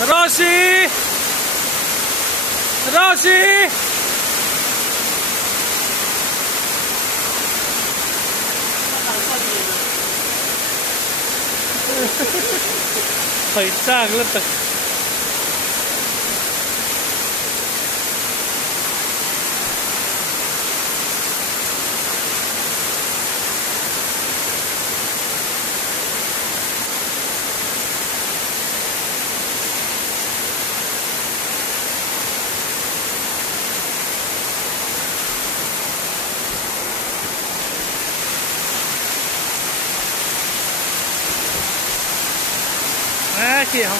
Rosie! Rosie! Phải trang lên tật. Kìa không?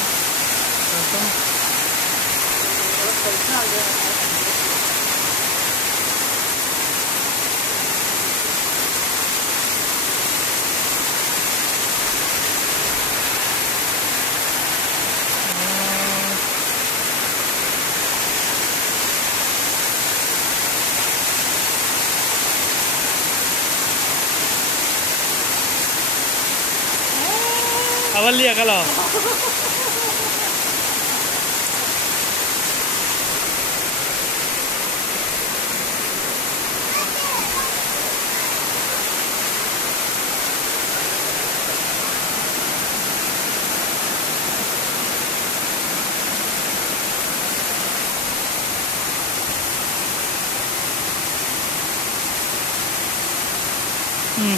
Awal lihat kalau.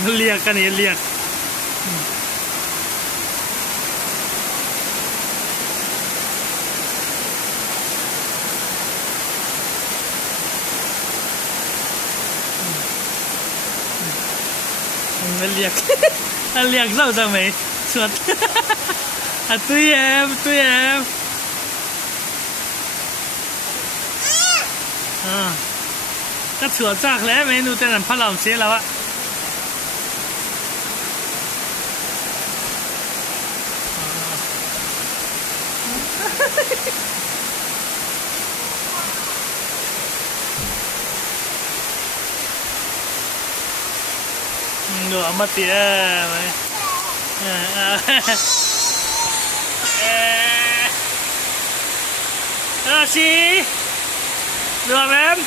Lihat kan ya lihat. Lihat sao ra mày chuột. Tui em cái chuột chắc lẽ mấy nụ tên là phát lòng xế là vậy. Ngựa mất tía mày. Rosie, được em.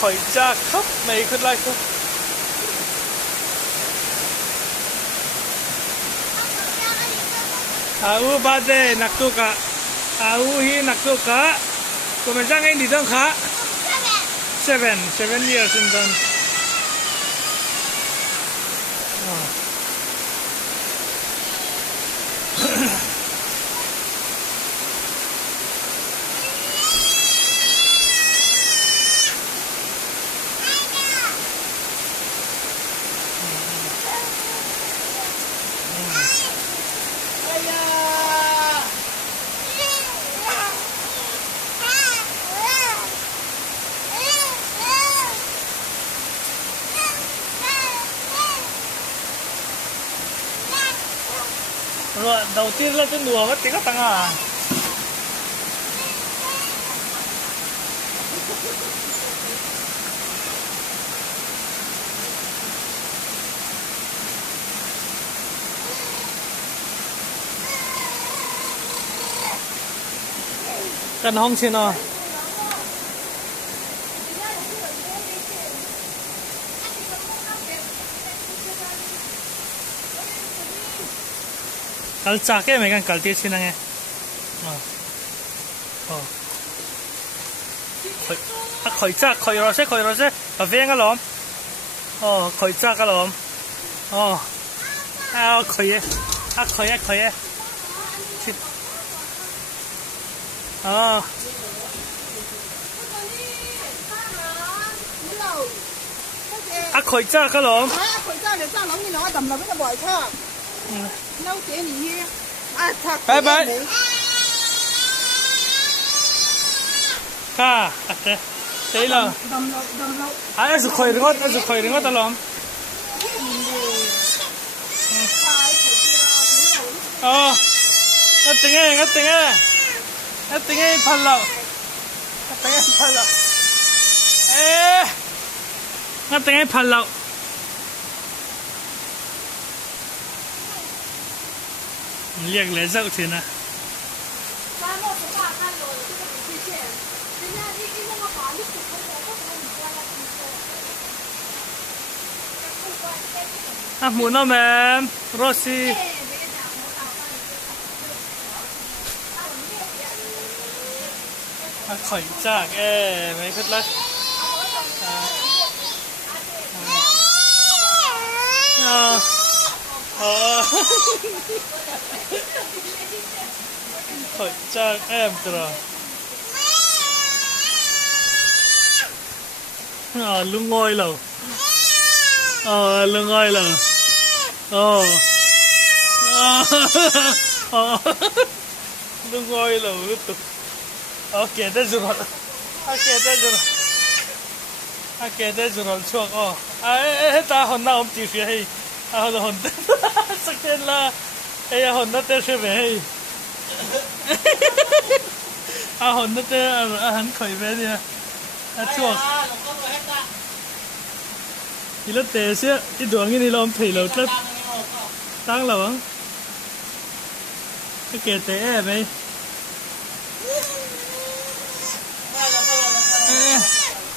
Khỏi cha khóc mày khất lại không? Aku bade nak tu ka, aku hi nak tu ka. Kau macam ini dong ka? 7 years in done. Rồi đầu tiên là tôi đùa mất tiếng tăng à. Cần không xin à? Kal cake mấy cái kalti xin nghe. Khởi chắc khởi rồi sẽ và viên cái lom. Khởi chắc cái lom. Khởi khởi chắc cái lom. Khởi chắc để sao lắm như nó đầm là cái bỏi thôi. Lâu chế nhỉ? Bye bye. Đấy là. Ai sẽ khởi được ngon, ta làm. tingé palo tingé palo liếc lấy dậu thì nè muốn không em Rosie khỏi chắc mấy phút lắm khỏi chắc em rồi lưng ngồi lầu lưng ngồi lầu lưng ngồi lầu tục ok đây rồi chuột hết ta hồn nào ông chỉ phía hay hồn sắc tên là hồn nó tên sẽ về hay hồn nó tên hắn khởi về đi chuột thì lớp tè xí cái đường như này làm thủy lầu lớp tăng lầu không cái kẹt tè vậy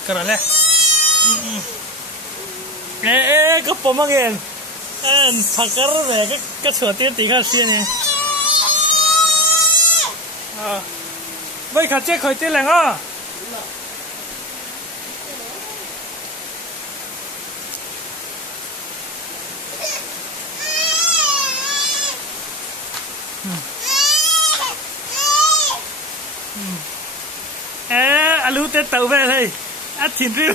cái này cái bom mang in phật cái này cái sửa tiền tí khác xí này vậy khát chết khởi tiền lành á alu tết tàu về đây ăn thịt riêu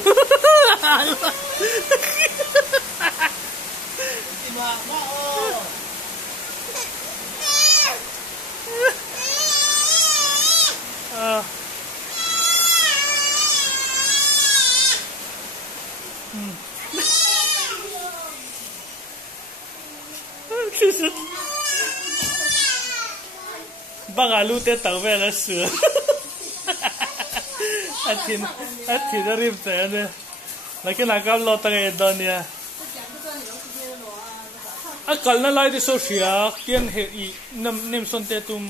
bác alu tết tàu về là sửa ăn thịt nó riêng thế này là cái nào cầm lo tăng cái đó nè còn nó lại đi số xia kiên hệ nêm xuân tết tùm